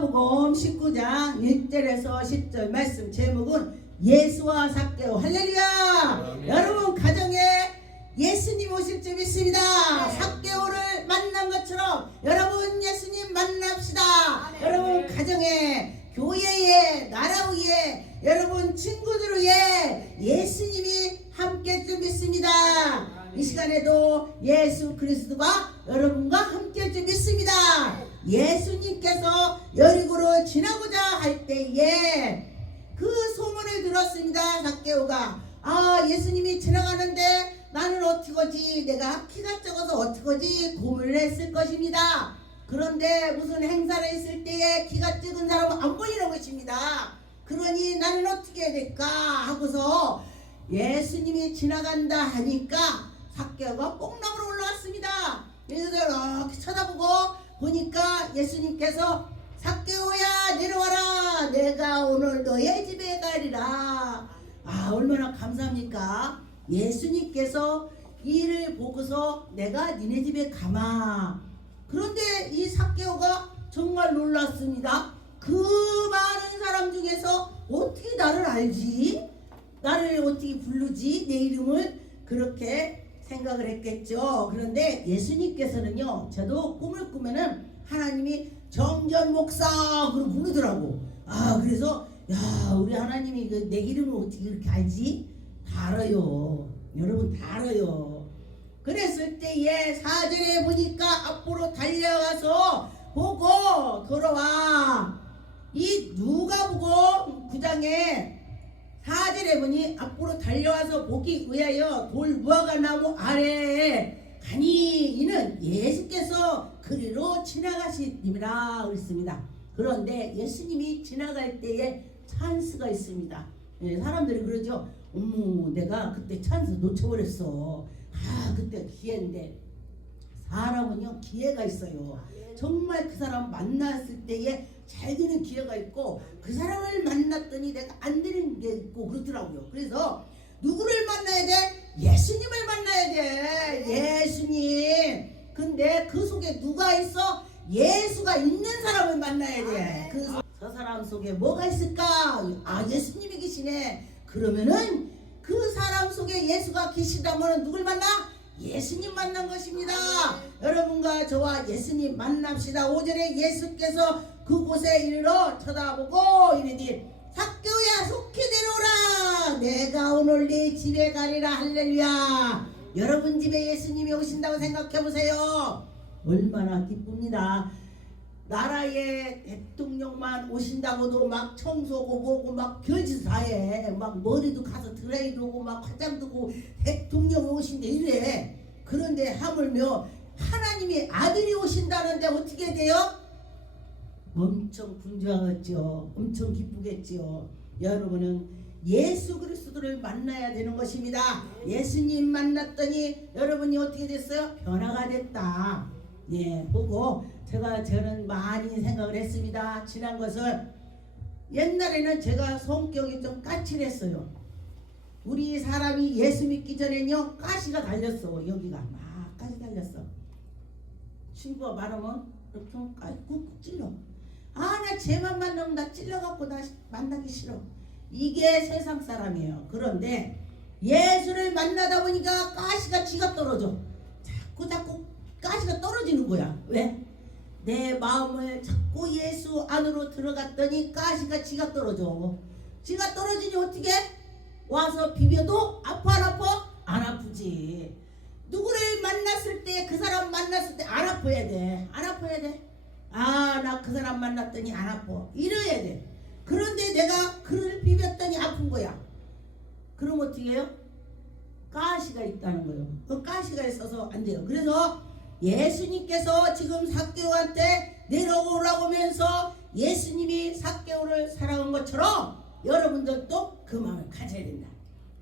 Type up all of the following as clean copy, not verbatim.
누가복음 19장 1절에서 10절 말씀 제목은 예수와 삭개오. 할렐루야. 여러분 가정에 예수님 오실 줄 믿습니다. 삭개오를 만난 것처럼 여러분 예수님 만납시다. 여러분 가정에, 교회에, 나라 위에, 여러분 친구들 위에 예수님이 함께 줄 믿습니다. 이 시간에도 예수 그리스도가 여러분과 함께 줄 믿습니다. 예수님께서 여리고로 지나고자 할 때에 그 소문을 들었습니다. 삭개오가 예수님이 지나가는데 나는 어떡하지, 내가 키가 작아서 어떡하지 고민을 했을 것입니다. 그런데 무슨 행사를 있을 때에 키가 작은 사람은 안 보이는 것입니다. 그러니 나는 어떻게 해야 될까 하고서 예수님이 지나간다 하니까 삭개오가 뽕나무로 올라왔습니다. 그래서 이렇게 쳐다보고 보니까 예수님께서 삭개오야 내려와라, 내가 오늘 너의 집에 가리라. 얼마나 감사합니까? 예수님께서 이를 보고서 내가 니네 집에 가마. 그런데 이 삭개오가 정말 놀랐습니다. 그 많은 사람 중에서 어떻게 나를 알지? 나를 어떻게 부르지? 내 이름을? 그렇게 생각을 했겠죠. 그런데 예수님께서는요, 저도 꿈을 꾸면은 하나님이 정전 목사 그러고 부르더라고. 그래서 야, 우리 하나님이 내 이름을 어떻게 그렇게 알지? 다 알아요. 여러분 다 알아요. 그랬을 때에 4절에 보니까 앞으로 달려가서 보고 돌아와. 이 누가복음 9장에 4절에 보니 앞으로 달려와서 보기 위하여 돌 무화과 나무 아래에 가니 이는 예수께서 그리로 지나가시니라 그랬습니다. 그런데 예수님이 지나갈 때에 찬스가 있습니다. 사람들이 그러죠. 어머, 내가 그때 찬스 놓쳐버렸어. 그때 기회인데. 사람은요 기회가 있어요. 정말 그 사람 만났을 때에 잘 되는 기회가 있고, 그 사람을 만났더니 내가 안 되는 게 있고 그렇더라고요. 그래서 누구를 만나야 돼? 예수님을 만나야 돼. 예수님. 근데 그 속에 누가 있어? 예수가 있는 사람을 만나야 돼. 저 사람 속에 뭐가 있을까? 예수님이 계시네. 그러면은 그 사람 속에 예수가 계시다면 누굴 만나? 예수님 만난 것입니다. 여러분과 저와 예수님 만납시다. 5절에 예수께서 그곳에 이르러 쳐다보고 이르니 삭개오야 속히 내려오라, 내가 오늘 네 집에 가리라. 할렐루야. 여러분 집에 예수님이 오신다고 생각해 보세요. 얼마나 기쁩니다. 나라의 대통령만 오신다고도 막 청소고 뭐고 막 별짓 다 해. 막 머리도 가서 드라이도 오고 막 화장도 오고 대통령 오신대 이래. 그런데 하물며 하나님이 아들이 오신다는데 어떻게 돼요? 엄청 분주하겠죠. 엄청 기쁘겠죠. 여러분은 예수 그리스도를 만나야 되는 것입니다. 예수님 만났더니 여러분이 어떻게 됐어요? 변화가 됐다. 보고 저는 많이 생각을 했습니다. 지난 것을. 옛날에는 제가 성격이 좀 까칠했어요. 우리 사람이 예수 믿기 전에는요 가시가 달렸어. 여기가 막 가시 달렸어. 친구가 말하면 이렇게 꾹꾹 찔러. 나 쟤만 만나면 나 찔러갖고 나 만나기 싫어. 이게 세상 사람이에요. 그런데 예수를 만나다 보니까 가시가 지가 떨어져. 자꾸 가시가 떨어지는 거야. 왜? 내 마음을 자꾸 예수 안으로 들어갔더니 가시가 지가 떨어져. 지가 떨어지니 어떻게? 와서 비벼도 아파 안 아파? 안 아프지. 누구를 만났을 때, 그 사람 만났을 때 안 아파야 돼. 안 아파야 돼. 나 그 사람 만났더니 안 아파. 이래야 돼. 그런데 내가 그를 비볐더니 아픈 거야. 그럼 어떻게 해요? 가시가 있다는 거예요. 그 가시가 있어서 안 돼요. 그래서 예수님께서 지금 삭개오한테 내려오라고 하면서 예수님이 삭개오를 사랑한 것처럼 여러분들도 그 마음을 가져야 된다.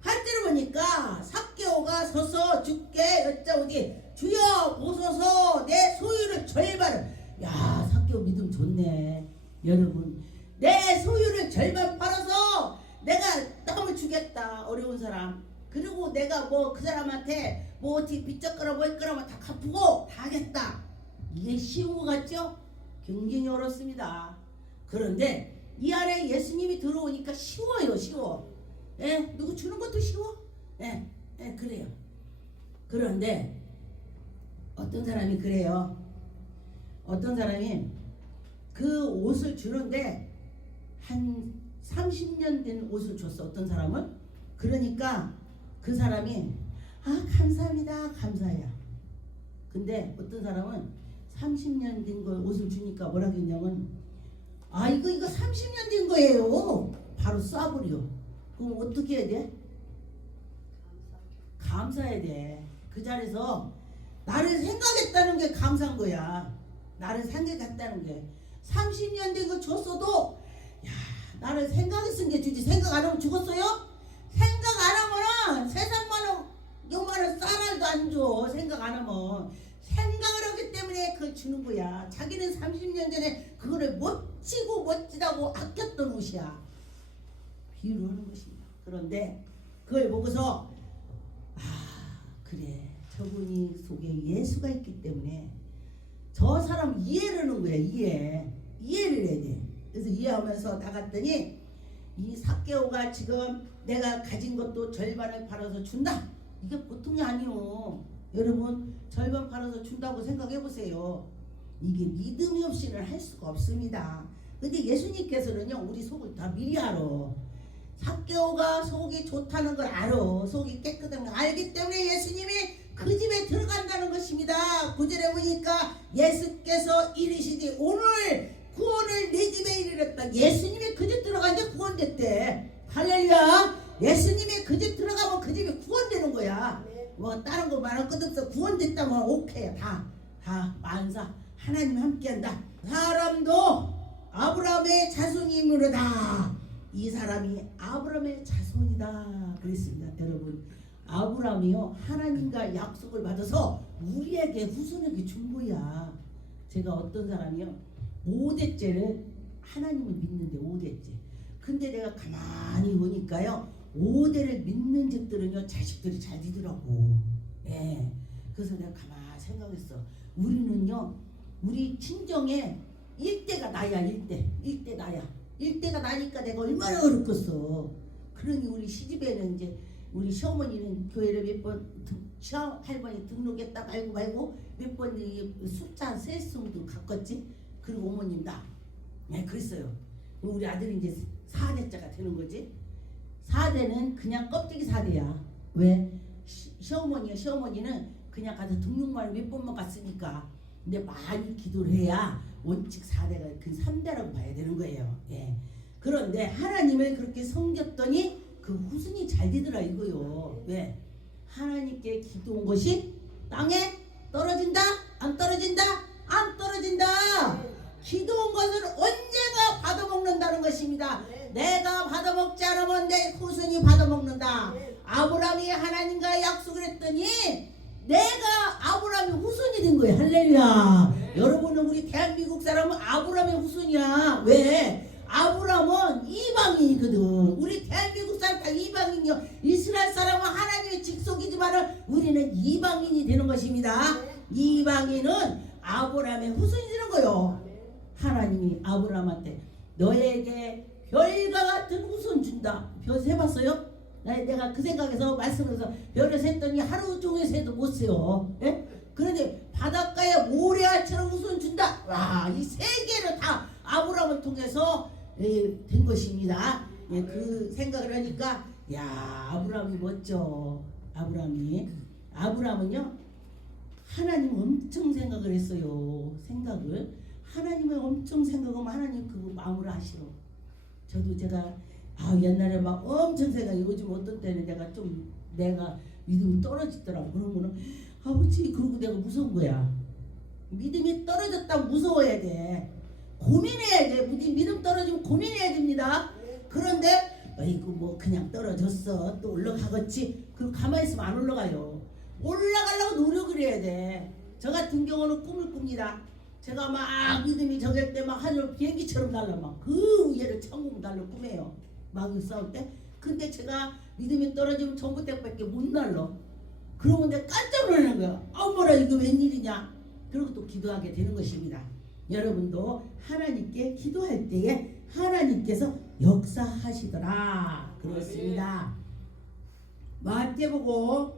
한절을 보니까 삭개오가 서서 주께 여짜오니 주여 보소서 내 소유를 절반을. 야, 삭개오 믿음 좋네. 여러분 내 소유를 절반 팔아서 내가 땀을 주겠다. 어려운 사람. 그리고 내가 그 사람한테 어떻게 빚졌거나 뭐 했거나 다 갚고 다 하겠다. 이게 쉬운 것 같죠? 굉장히 어렵습니다. 그런데 이 안에 예수님이 들어오니까 쉬워요. 쉬워. 예, 누구 주는 것도 쉬워. 예, 예, 그래요. 그런데 어떤 사람이 그래요. 어떤 사람이 그 옷을 주는데 한 30년 된 옷을 줬어. 어떤 사람은. 그러니까 그 사람이 감사합니다 감사해요. 근데 어떤 사람은 30년 된 거 옷을 주니까 뭐라고 했냐면 이거 30년 된 거예요. 바로 쏴버려. 그럼 어떻게 해야 돼? 감사해야 돼. 그 자리에서 나를 생각했다는 게 감사한 거야. 나를 생각했다는 게 30년 된 거 줬어도 나를 생각했은 게 주지. 생각 안 하면 죽었어요? 생각 안 하면은 세상만은 요만한 쌀알도 안 줘. 생각 안 하면. 생각을 하기 때문에 그걸 주는 거야. 자기는 30년 전에 그거를 멋지다고 아꼈던 옷이야. 비유를 하는 것입니다. 그런데 그걸 보고서 그래 저분이 속에 예수가 있기 때문에 저 사람 이해를 하는 거야. 이해를 해야 돼. 그래서 이해하면서 나갔더니 이 삭개오가 지금 내가 가진 것도 절반을 팔아서 준다. 이게 보통이 아니요. 여러분 절반 팔아서 준다고 생각해 보세요. 이게 믿음이 없이는 할 수가 없습니다. 근데 예수님께서는요 우리 속을 다 미리 알아. 삭개오가 속이 좋다는 걸 알아. 속이 깨끗한 걸 알기 때문에 예수님이 그 집에 들어간다는 것입니다. 9절에 보니까 예수께서 이르시되 오늘 구원을 내 집에 이르렀다. 예수님이 그 집 들어가는데 구원됐대. 할렐루야. 예수님이 그 집 들어가면 그 집이 구원되는 거야. 뭐 다른 거 말할 것 없어. 구원됐다면 오케이. 다 만사 하나님 함께한다. 사람도 아브라함의 자손이므로다. 이 사람이 아브라함의 자손이다 그랬습니다. 여러분 아브라함이요 하나님과 약속을 받아서 우리에게 후손에게 준 거야. 제가 어떤 사람이요 5대째를 하나님을 믿는데 5대째. 근데 내가 가만히 보니까요 5대를 믿는 집들은요 자식들이 잘 되더라고. 예. 그래서 내가 가만히 생각했어. 우리는요 우리 친정에 1대가 나야. 1대 나야. 1대가 나니까 내가 얼마나 어렵겠어. 그러니 우리 시집에는 이제 우리 시어머니는 교회를 몇 번 할머니 등록했다 말고 몇 번 숫자 셀수도 가꿨지. 그리고 어머님 나. 네, 그랬어요. 우리 아들이 이제 4대째가 되는 거지. 4대는 그냥 껍데기 4대야. 왜? 시어머니는 그냥 가서 등록만 몇 번만 갔으니까. 근데 많이 기도를 해야 원칙 4대가 그 3대라고 봐야 되는 거예요. 예. 그런데 하나님을 그렇게 섬겼더니 그 후손이 잘 되더라 이거요. 왜? 하나님께 기도한 것이 땅에 떨어진다? 안 떨어진다? 안 떨어진다. 기도한 것은 언제가 받아먹는다는 것입니다. 내가 받아먹지 않으면 내 후손이 받아먹는다. 아브라함이 하나님과 약속을 했더니 내가 아브라함의 후손이 된 거예요. 할렐루야. 여러분은 우리 대한민국 사람은 아브라함의 후손이야. 왜? 아브라함은 이방인이거든. 우리 대한민국 사람 다 이방인이요. 이스라엘 사람은 하나님의 직속이지만 우리는 이방인이 되는 것입니다. 이방인은 아브라함의 후손이 되는 거요. 하나님이 아브라함한테 너에게 별과 같은 후손 준다. 별 세봤어요? 내가 그 생각에서 말씀해서 별을 셌더니 하루 종일 새도 못 세요. 예? 그런데 바닷가에 모래알처럼 후손 준다. 와, 이 세 개를 다 아브라함을 통해서 된 것입니다. 예, 그 생각을 하니까 야 아브라함이 멋져. 아브라함은요 하나님 엄청 생각을 했어요. 하나님을 엄청 생각하면 하나님 그 마음을 아시러. 저도 제가 옛날에 막 엄청 생각해. 요즘 어떤 때는 내가 믿음이 떨어지더라고. 그러면은 아버지 그러고 내가 무서운 거야. 믿음이 떨어졌다고 무서워야 돼. 고민해야 돼. 믿음 떨어지면 고민해야 됩니다. 그런데 이거 뭐 그냥 떨어졌어. 또 올라가겠지. 그럼 가만히 있으면 안 올라가요. 올라가려고 노력을 해야 돼. 저 같은 경우는 꿈을 꿉니다. 제가 막 믿음이 적을 때 막 하늘 비행기처럼 날라 막 그 위에를 천국 날려 꿈해요. 막 싸울 때. 근데 제가 믿음이 떨어지면 전부 때밖에 못 날러. 그러면 내가 깜짝 놀라는 거야. 어머나 이거 웬일이냐. 그리고 또 기도하게 되는 것입니다. 여러분도 하나님께 기도할 때에 하나님께서 역사하시더라 그렇습니다. 마태복음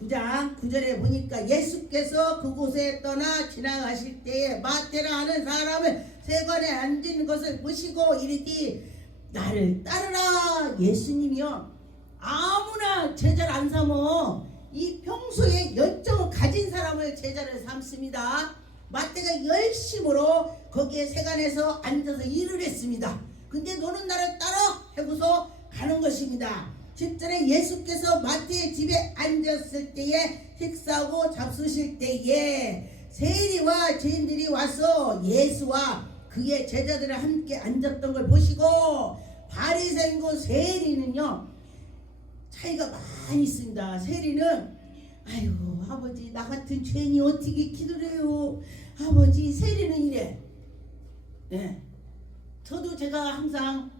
9장 9절에 보니까 예수께서 그곳에 떠나 지나가실 때에 마태라 하는 사람을 세관에 앉은 것을 보시고 이르되 나를 따르라. 예수님이요 아무나 제자를 안 삼어 이 평소에 열정을 가진 사람을 제자를 삼습니다. 마태가 열심으로 거기에 세관에서 앉아서 일을 했습니다. 근데 너는 나를 따라 하고서 가는 것입니다. 10절에 예수께서 마태의 집에 앉았을 때에 식사하고 잡수실 때에 세리와 죄인들이 와서 예수와 그의 제자들을 함께 앉았던 걸 보시고 바리새인과 세리는요 차이가 많이 있습니다. 세리는 아이고 아버지 나 같은 죄인이 어떻게 기도를 해요. 아버지 세리는 이래. 네. 저도 제가 항상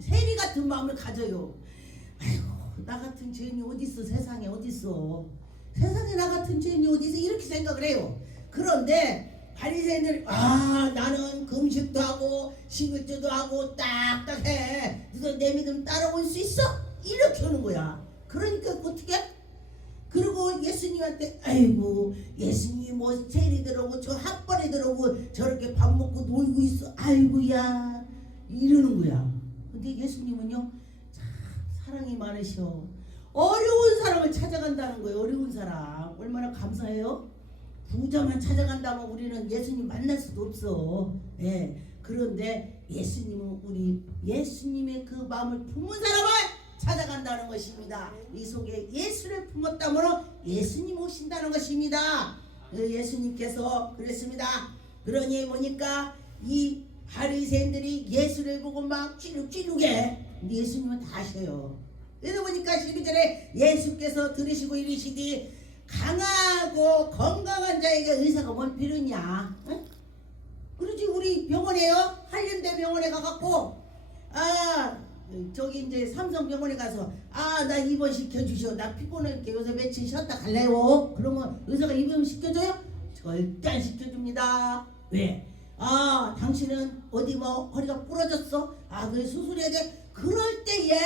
세리 같은 마음을 가져요. 아이고 나 같은 죄인이 어딨어. 세상에 어딨어. 세상에 나 같은 죄인이 어딨어. 이렇게 생각을 해요. 그런데 바리새인들 나는 금식도 하고 11조도 하고 딱딱해. 너도 내 믿음 따라올 수 있어? 이렇게 하는 거야. 그러니까 어떻게? 그리고 예수님한테 아이고 예수님이 뭐 세리들하고 저 학벌이들하고 저렇게 밥 먹고 놀고 있어. 아이고야 이러는 거야. 근데 예수님은요 참 사랑이 많으셔. 어려운 사람을 찾아간다는 거예요. 어려운 사람 얼마나 감사해요. 부자만 찾아간다면 우리는 예수님 만날 수도 없어. 예. 그런데 예수님은 우리 예수님의 그 마음을 품은 사람을 찾아간다는 것입니다. 이 속에 예수를 품었다면 예수님 오신다는 것입니다. 예수님께서 그랬습니다. 그러니 보니까 이 바리새인들이 예수를 보고 막 찌룩찌룩해. 근데 예수님은 다 하셔요. 그래서 보니까 12절에 예수께서 들으시고 이르시되 강하고 건강한 자에게 의사가 뭔 필요냐? 응? 그러지 우리 병원에요. 한림대 병원에 가갖고 저기 이제 삼성병원에 가서 나 입원 시켜주셔. 나 피곤하니까 요새 며칠 쉬었다 갈래요. 그러면 의사가 입원 시켜줘요? 절대 안 시켜줍니다. 왜? 당신은 어디 뭐 허리가 부러졌어? 그래 수술해야 돼? 그럴 때에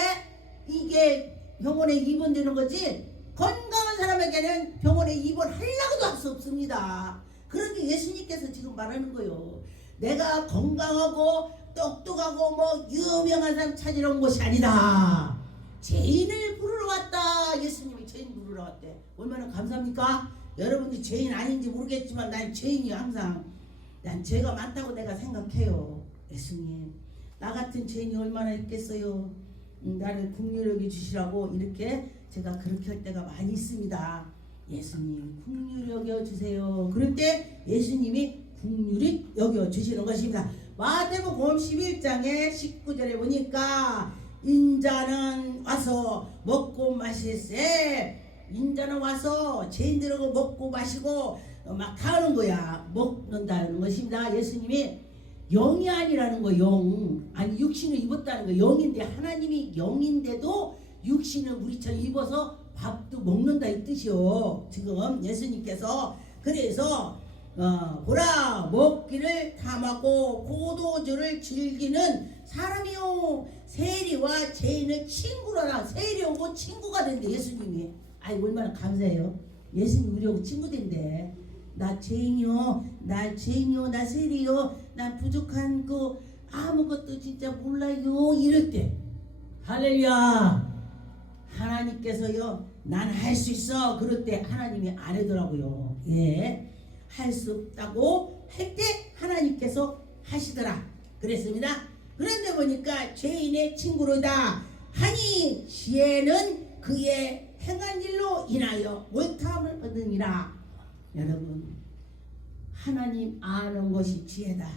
이게 병원에 입원되는 거지 건강한 사람에게는 병원에 입원하려고도 할 수 없습니다. 그런데 예수님께서 지금 말하는 거예요. 내가 건강하고 똑똑하고 뭐 유명한 사람 찾으러 온 것이 아니다. 죄인을 부르러 왔다. 예수님이 죄인 부르러 왔대. 얼마나 감사합니까? 여러분이 죄인 아닌지 모르겠지만 난 죄인이요. 항상 난 죄가 많다고 내가 생각해요. 예수님 나 같은 죄인이 얼마나 있겠어요. 나를 긍휼히 주시라고 이렇게 제가 그렇게 할 때가 많이 있습니다. 예수님 긍휼히 여겨주세요. 그럴 때 예수님이 긍휼히 여겨주시는 것입니다. 마태복음 11장에 19절에 보니까 인자는 와서 먹고 마실세. 인자는 와서 죄인들하고 먹고 마시고 막 하는 거야. 먹는다는 것입니다. 예수님이 영이 아니라는 거. 영 아니 육신을 입었다는 거. 영인데 하나님이 영인데도 육신을 우리처럼 입어서 밥도 먹는다 이 뜻이요. 지금 예수님께서 그래서 보라 먹기를 탐하고 고도주를 즐기는 사람이요 세리와 죄인을 친구로 하라. 세리하고 친구가 된대 예수님이. 얼마나 감사해요. 예수님 우리하고 친구 된대. 나 죄인이요 나 세리요 나 부족한 거 아무것도 진짜 몰라요 이럴 때 할렐루야. 하나님께서요 난 할 수 있어 그럴 때 하나님이 안 하더라고요. 예. 할 수 없다고 할 때 하나님께서 하시더라 그랬습니다. 그런데 보니까 죄인의 친구로다 하니 지혜는 그의 행한 일로 인하여 옳다함을 얻으니라. 여러분 하나님 아는 것이 지혜다.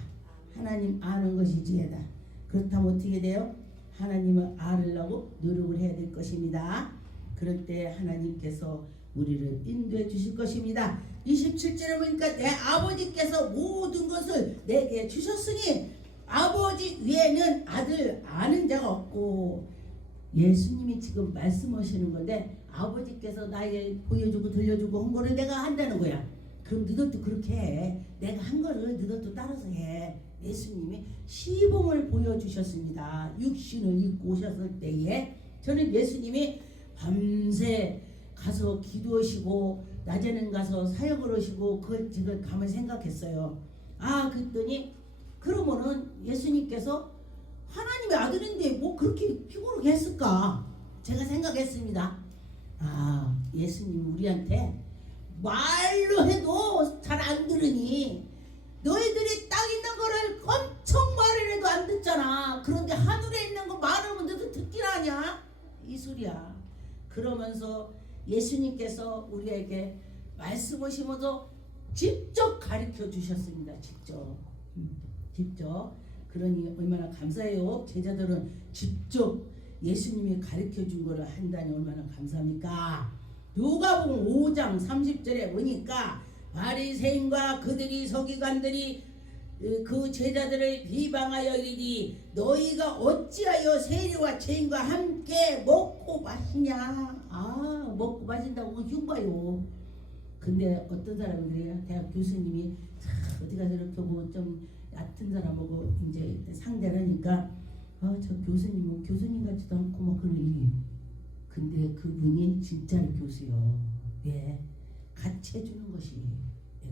하나님 아는 것이 지혜다. 그렇다면 어떻게 돼요? 하나님을 알으려고 노력을 해야 될 것입니다. 그럴 때 하나님께서 우리를 인도해 주실 것입니다. 27절에 보니까 내 아버지께서 모든 것을 내게 주셨으니 아버지 위에는 아들 아는 자가 없고. 예수님이 지금 말씀하시는 건데 아버지께서 나에게 보여주고 들려주고 한 거를 내가 한다는 거야. 그럼 너희들도 그렇게 해. 내가 한 거를 너희들도 따라서 해. 예수님이 시범을 보여주셨습니다. 육신을 입고 오셨을 때에 저는 예수님이 밤새 가서 기도하시고 낮에는 가서 사역을 하시고 그걸 지금 가만 생각했어요. 그랬더니 그러면은 예수님께서 하나님의 아들인데 뭐 그렇게 피곤하게 했을까? 제가 생각했습니다. 예수님 우리한테 말로 해도 잘 안 들으니 너희들이 땅 있는 거를 엄청 말을 해도 안 듣잖아. 그런데 하늘에 있는 거 말하면 너도 듣질 않냐? 이 소리야. 그러면서 예수님께서 우리에게 말씀하시면서 직접 가르쳐 주셨습니다. 직접. 그러니 얼마나 감사해요. 제자들은 직접 예수님이 가르쳐 준 거를 한다니 얼마나 감사합니까? 누가복음 5장 30절에 보니까 바리새인과 그들이 서기관들이 그 제자들을 비방하여 이르되 너희가 어찌하여 세리와 죄인과 함께 먹고 마시냐. 먹고 마신다고 흉봐요. 근데 어떤 사람이 그래요. 대학 교수님이 어디 가서 이렇게 뭐 좀 얕은 사람하고 이제 상대를 하니까 저 교수님은 교수님 같지도 않고 뭐 그런 일이. 근데 그분이 진짜 교수요. 왜? 같이 해주는 것이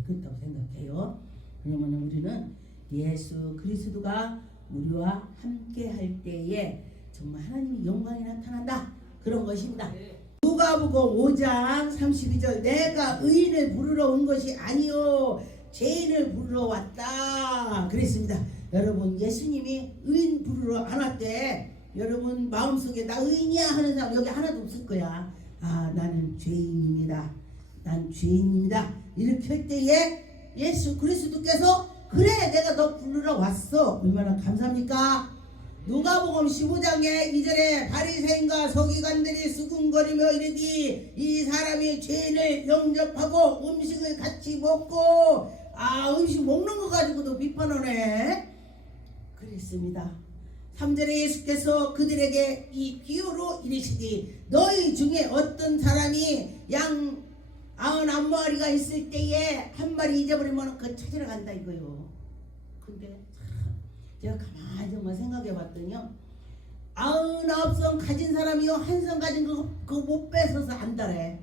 그렇다고 생각해요. 왜냐면 우리는 예수 그리스도가 우리와 함께 할 때에 정말 하나님의 영광이 나타난다. 그런 것입니다. 누가복음 5장 32절 내가 의인을 부르러 온 것이 아니요 죄인을 부르러 왔다 그랬습니다. 여러분 예수님이 의인 부르러 안 왔대. 여러분 마음속에 나 의인이야 하는 사람 여기 하나도 없을 거야. 나는 죄인입니다. 난 죄인입니다. 이렇게 할 때에 예수 그리스도께서 그래 내가 너 부르러 왔어. 얼마나 감사합니까? 누가복음 15장에 2절에 바리새인과 서기관들이 수군거리며 이르되 이 사람이 죄인을 영접하고 음식을 같이 먹고 음식 먹는 거 가지고도 비판하네. 그랬습니다. 3절에 예수께서 그들에게 이 비유로 이르시되 너희 중에 어떤 사람이 양 99마리가 있을 때에 한 마리 잊어버리면 그거 찾으러 간다 이거요. 근데 제가 가만히 정말 생각해 봤더니요 99성 가진 사람이요 한 성 가진 거 그거 못 뺏어서 안다래.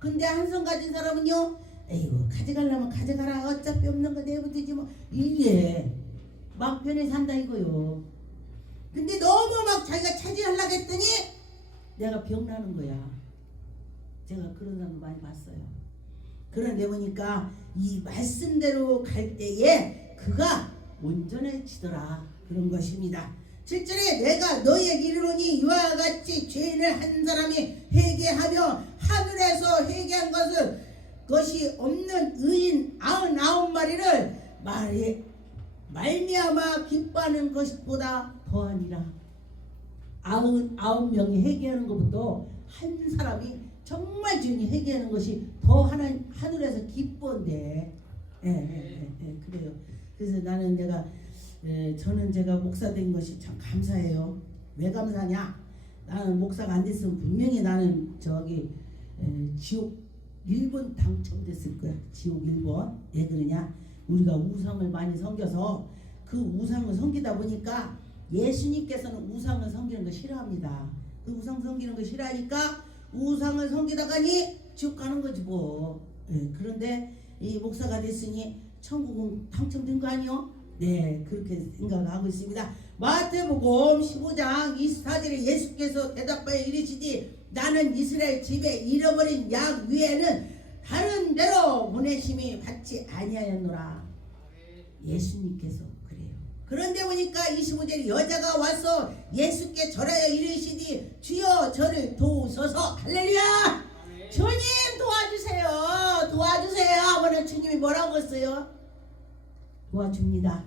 근데 한 성 가진 사람은요 에이구 가져가려면 가져가라 어차피 없는 거 내버리지 뭐 이래 막 편히 산다 이거요. 근데 너무 막 자기가 차지하려고 했더니 내가 병나는 거야. 제가 그런 사람 많이 봤어요. 그런데 보니까 이 말씀대로 갈 때에 그가 온전해지더라 그런 것입니다. 7절에 내가 너희에게 이르노니 이와 같이 죄인을 한 사람이 회개하며 하늘에서 회개한 것이 없는 의인 99마리를 말미암아 기뻐하는 것보다 더하니라. 99명이 회개하는 것보다 한 사람이 정말 주인이 회개하는 것이 더 하늘에서 기쁜데. 그래요. 그래서 나는 저는 제가 목사 된 것이 참 감사해요. 왜 감사냐? 나는 목사가 안 됐으면 분명히 나는 지옥 1번 당첨됐을 거야. 지옥 1번. 왜 그러냐? 우리가 우상을 많이 섬겨서 그 우상을 섬기다 보니까 예수님께서는 우상을 섬기는 거 싫어합니다. 그 우상 섬기는 거 싫어하니까 우상을 섬기다가니 지옥 가는 거지 뭐. 그런데 이 목사가 됐으니 천국은 당첨된 거 아니요? 네, 그렇게 생각하고 있습니다. 마태복음 15장 24절에 예수께서 대답하여 이르시되 나는 이스라엘 집에 잃어버린 양 위에는 다른 데로 보내심이 받지 아니하였노라. 예수님께서 그래요. 그런데 보니까 25절에 여자가 와서 예수께 절하여 이르시니 주여 저를 도우소서. 할렐루야. 주님 도와주세요. 하면 주님이 뭐라고 했어요? 도와줍니다.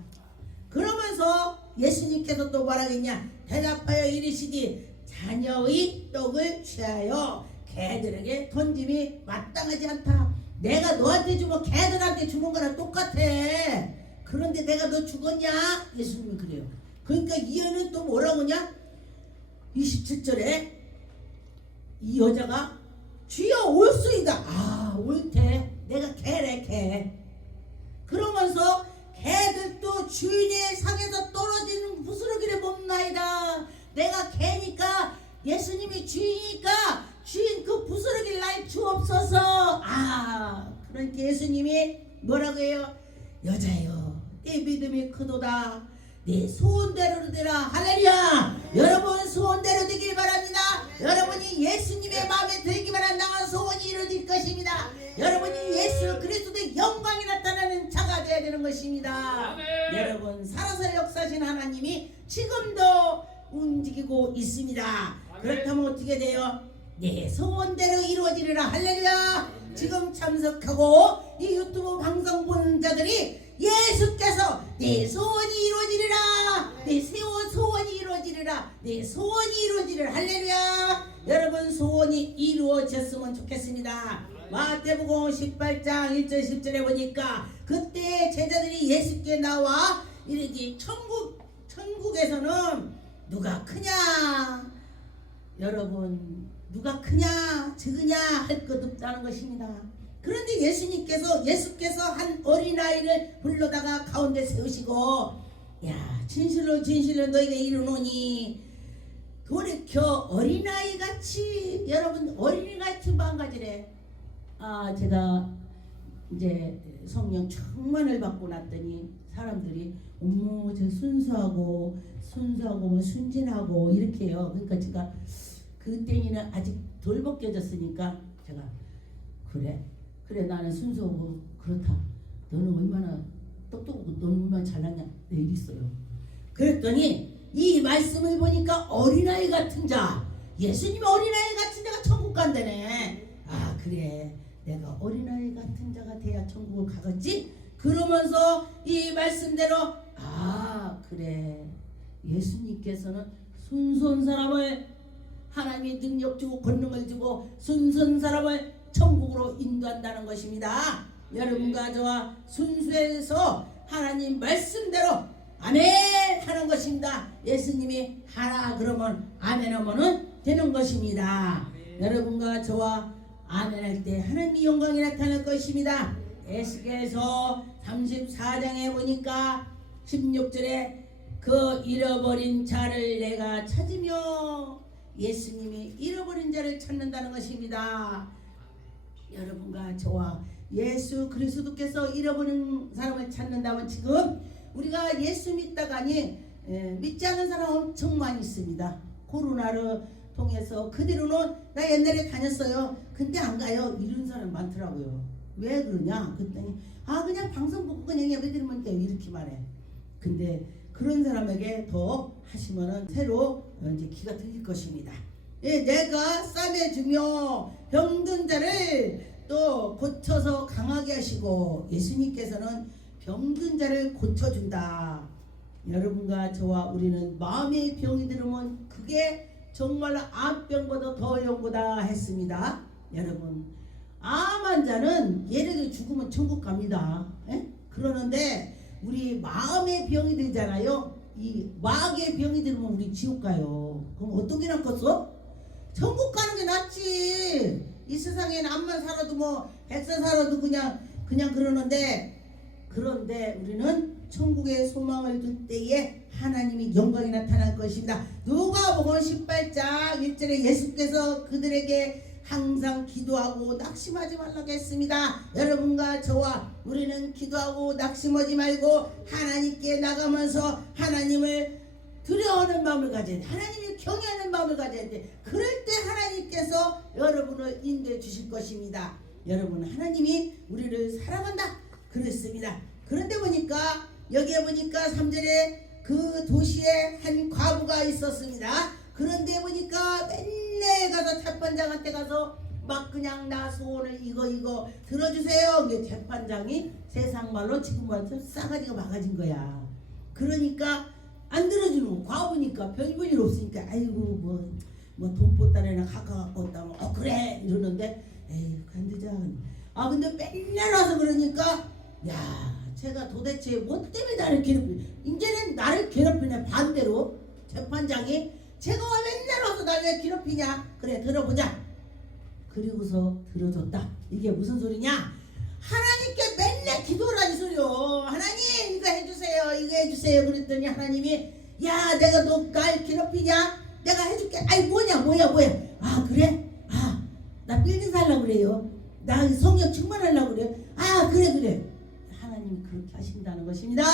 그러면서 예수님께서 또 뭐라겠냐? 대답하여 이르시니 자녀의 떡을 취하여 개들에게 던짐이 마땅하지 않다. 내가 너한테 주면 개들한테 주는 거랑 똑같아. 그런데 내가 너 죽었냐? 예수님이 그래요. 그러니까 이 여는 또 뭐라고 하냐? 27절에 이 여자가 주여 올수이다. 옳대. 내가 개래 개. 그러면서 개들도 주인의 상에서 떨어지는 부스러기를 먹나이다. 내가 개니까 예수님이 주인이니까 주인 그 부스러기를 날 주옵소서. 그러니까 예수님이 뭐라고 해요? 여자여 내 믿음이 크도다. 네 소원대로 되라. 할렐루야. 여러분 소원대로 되길 바랍니다. 여러분이 예수님의 마음에 들기만 한다면 소원이 이루어질 것입니다. 여러분이 예수 그리스도의 영광이 나타나는 자가 되어야 되는 것입니다. 여러분 살아서 역사하신 하나님이 지금도 움직이고 있습니다. 그렇다면 어떻게 돼요? 네 소원대로 이루어지리라. 할렐루야. 지금 참석하고 이 유튜브 방송 보는 자들이 예수께서 내 소원이 이루어지리라. 내 소원이 이루어지리라. 내 소원이 이루어지리라. 할렐루야. 여러분 소원이 이루어졌으면 좋겠습니다. 마태복음 18장 1절 10절에 보니까 그때 제자들이 예수께 나와 이르기 천국에서는 누가 크냐? 여러분 누가 크냐 적으냐 할 것 없다는 것입니다. 그런데 예수께서 한 어린아이를 불러다가 가운데 세우시고 야 진실로 너에게 이르노니 돌이켜 어린아이같이 여러분 어린이같이 마음가지래. 제가 이제 성령 충만을 받고 났더니 사람들이 어머 저 순수하고 뭐 순진하고 이렇게 해요. 그러니까 제가 그때는 아직 덜 벗겨졌으니까 제가 그래 나는 순수하고 그렇다. 너는 얼마나 똑똑하고 너는 얼마나 잘났냐 이랬어요. 그랬더니 이 말씀을 보니까 어린아이 같은 자 예수님이 어린아이 같은 자가 천국 간다네. 그래 내가 어린아이 같은 자가 돼야 천국을 가겠지. 그러면서 이 말씀대로 그래 예수님께서는 순수한 사람을 하나님의 능력 주고 권능을 주고 순수한 사람을 천국으로 인도한다는 것입니다. 여러분과 저와 순수해서 하나님 말씀대로 아멘 하는 것입니다. 예수님이 하라 그러면 아멘 하면 되는 것입니다. 여러분과 저와 아멘 할 때 하나님의 영광이 나타날 것입니다. 에스겔서 34장에 보니까 16절에 그 잃어버린 자를 내가 찾으며 예수님이 잃어버린 자를 찾는다는 것입니다. 여러분과 저와 예수 그리스도께서 잃어버린 사람을 찾는다면 지금 우리가 예수 믿다가니 믿지 않는 사람 엄청 많이 있습니다. 코로나를 통해서 그대로는 나 옛날에 다녔어요. 근데 안 가요. 이런 사람 많더라고요. 왜 그러냐? 그랬더니 그냥 방송 보고 그냥 예배 드리면 돼요. 이렇게 말해. 근데 그런 사람에게 더 하시면은 새로 이제 기가 틀릴 것입니다. 내가 싸매주며 병든 자를 또 고쳐서 강하게 하시고 예수님께서는 병든 자를 고쳐준다. 여러분과 저와 우리는 마음의 병이 들으면 그게 정말로 암병보다 더 연고다 했습니다. 여러분 암 환자는 예를 들어 죽으면 천국 갑니다. 그러는데 우리 마음의 병이 들잖아요. 이 마귀의 병이 들면 우리 지옥 가요. 그럼 어떤 게 낫겠어? 천국 가는 게 낫지. 이 세상에는 암만 살아도 뭐 100세 살아도 그냥 그런데 우리는 천국의 소망을 둘 때에 하나님의 영광이 나타날 것입니다. 누가복음 18장 1절에 예수께서 그들에게 항상 기도하고 낙심하지 말라고 했습니다. 여러분과 저와 우리는 기도하고 낙심하지 말고 하나님께 나가면서 하나님을 두려워하는 마음을 가져야 돼. 하나님을 경외하는 마음을 가져야 돼. 그럴 때 하나님께서 여러분을 인도해 주실 것입니다. 여러분 하나님이 우리를 사랑한다 그랬습니다. 그런데 보니까 여기에 보니까 3절에 그 도시에 한 과부가 있었습니다. 그런데 보니까 맨날 가서 재판장한테 가서 막 그냥 나 소원을 이거 들어주세요. 이게 재판장이 세상 말로 지금 와서 싸가지가 막아진 거야. 그러니까 안 들어주는 거. 과부니까 별볼 없으니까 아이고 뭐 돈보따리나 갖고 왔다면 그래 이러는데 에이 간두자. 근데 맨날 와서 그러니까 야 제가 도대체 뭐 때문에 나를 괴롭히냐. 이제는 나를 괴롭히네. 반대로 재판장이 제가 맨날 와서 나를 왜 괴롭히냐. 그래 들어보자. 그리고서 들어줬다. 이게 무슨 소리냐. 하나님께 맨날 기도라 이 소리요. 하나님 이거 해주세요, 이거 해주세요. 그랬더니 하나님이 야 내가 너 날 괴롭히냐? 내가 해줄게. 아이 뭐냐. 아 그래? 아 나 빌딩 살려고 그래요. 나 성령 충만하려고 그래요. 아 그래. 하나님이 그렇게 하신다는 것입니다.